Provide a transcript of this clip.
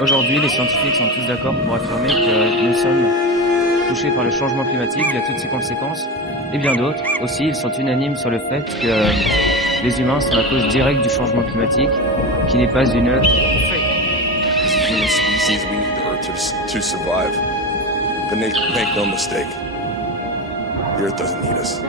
Aujourd'hui, les scientifiques sont tous d'accord pour affirmer que nous sommes touchés par le changement climatique via toutes ses conséquences, et bien d'autres aussi. Ils sont unanimes sur le fait que les humains sont la cause directe du changement climatique, qui n'est pas une fake. As a human species, we need the earth to survive. But make no mistake, the earth doesn't need us.